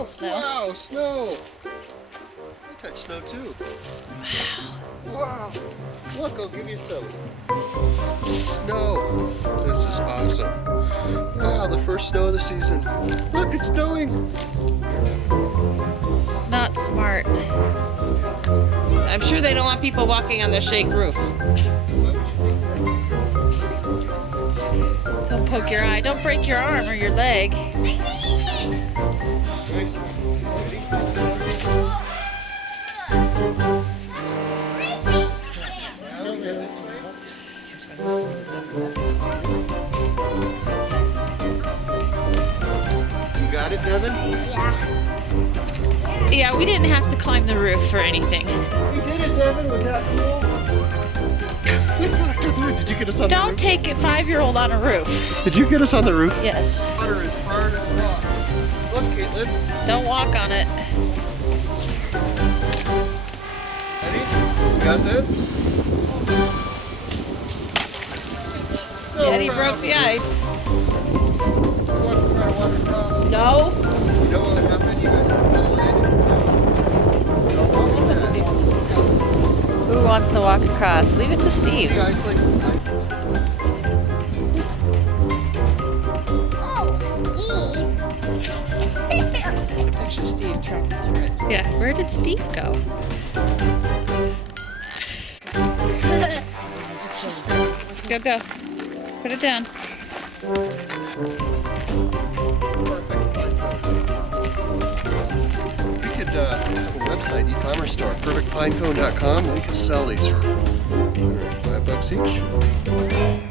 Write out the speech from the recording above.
little snow. Wow, snow! I touch snow too. Wow! Look, I'll give you some. Snow! This is awesome. Wow, the first snow of the season. Look, it's snowing! Not smart. I'm sure they don't want people walking on the shake roof. Don't poke your eye. Don't break your arm or your leg. Nice. You got it, Devin? Yeah, we didn't have to climb the roof or anything. We did it, Devin. Was that cool? Did you get us on the roof? Don't take a 5-year-old on a roof. Did you get us on the roof? Yes. Water is hard as rock. Look, Caitlin. Don't walk on it. Ready? You got this? Eddie broke the ice. No. No. You know what would happen? You guys would fall in. Who wants to walk across? Leave it to Steve. See, ice like. Picture Steve trekking through it. Yeah, where did Steve go? Go, go. Put it down. We could have a website, e-commerce store, perfectpinecone.com. We could sell these for $5 each.